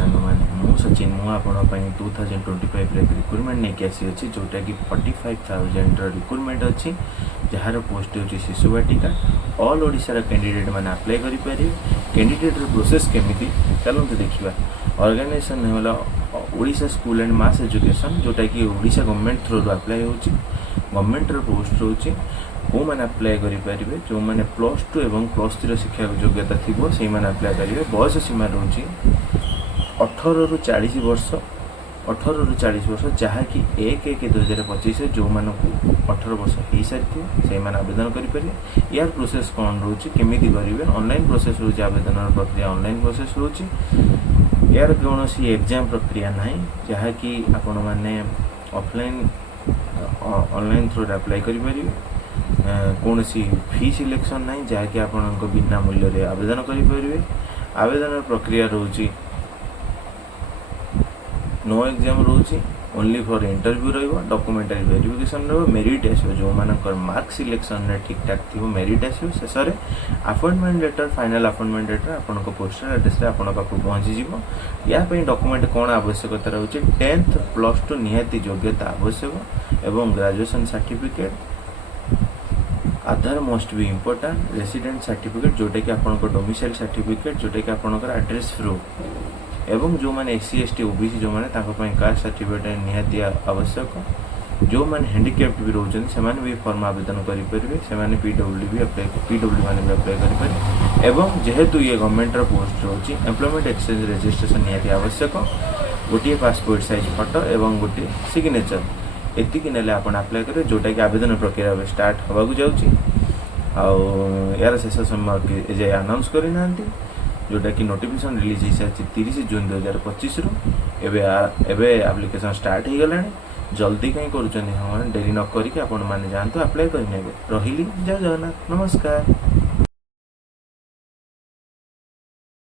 सांग मैंने मु सचिन मु आपण 2025 रिक्रुटमेंट नहीं आसी अच्छी जोटा कि 45,000 रिक्रुटमेंट अच्छी जार पोस्ट हो शिशु वाटिका ऑल ओडिशा कैंडिडेट मैंने अप्लाई करेंगे। कैंडिडेट प्रोसेस केमी चलते देखा। ऑर्गेनाइजेशन है Odisha school and mass education जोटा कि ओडिशा गवर्नमेंट थ्रू अप्लाई हो गवर्नमेंट पोस्ट रोचे वो मैंने अप्लाई करेंगे। जो मैंने +2 और +3 शिक्षा योग्यता थी से मैंने अप्लाई करेंगे। बयस सीमा रोचे 18 ରୁ 40 वर्ष 18 ରୁ 40 वर्ष जहाँकि 1/1/2025 जो मानक 18 वर्ष हो सारी से आवेदन करेंगे। यार प्रोसेस कौन रोचे केमी करेंगे ऑनलाइन प्रोसेस रोचे आवेदन प्रक्रिया ऑनलाइन प्रोसेस रोचे। यार कौन एग्जाम प्रक्रिया ना जहाँकि आपण मैंने ऑफलाइन ऑनलाइन थ्रू अप्लाई करेंगे। कौन फी सिलेक्शन ना जहाँकि आप बिना मूल्य आवेदन करेंगे। आवेदन प्रक्रिया रोचे नो एग्जाम रोचे ओनली फॉर इंटरव्यू रही डॉक्यूमेंटरी वेरिफिकेशन मेरिट आसो जो मानकर मार्क सिलेक्शन ने ठीक ठाक थी मेरिट आसो शेष में appointment letter final appointment letter आपन पोस्टल एड्रेस आपन पाक पहुँची या डॉक्यूमेंट कौन आवश्यकता रोचे 10th +2 निहाती योग्यता आवश्यक एवं graduation certificate Aadhaar must be important resident certificate जोटा कि आपन डोमिसाइल सर्टिफिकेट जोटा कि आपनकर एड्रेस प्रूफ एवं जो मैंने SC ST OBC जो मैंने कास्ट सर्टिफिकेट निहाती आवश्यक। जो मैंने हैंडिकैप्ड भी रोचन से भी फॉर्म आवेदन करेंगे से PWD भी मैंने भी अप्लाई करेंगे। एवं जेहेतु ये गवर्नमेंट पोस्ट रोचे एम्प्लॉयमेंट एक्सचेंज रजिस्ट्रेशन निहाती आवश्यक गोटे पासपोर्ट साइज फोटो एवं गोटे सिग्नेचर एतिक नेले आपण अप्लाई करेंगे जोटा कि आवेदन प्रक्रिया स्टार्ट होगा जाऊँगी। यार शेष समय एजाए अनाउंस करना जोटा कि नोटिफिकेशन रिलीज हो सारी 30 जून 2025 एवं एप्लिकेशन स्टार्ट हो गला। जल्दी कहीं कर डेरी न करके आपण मैंने जातु अप्लाई करने रही। जय जगन्नाथ नमस्कार।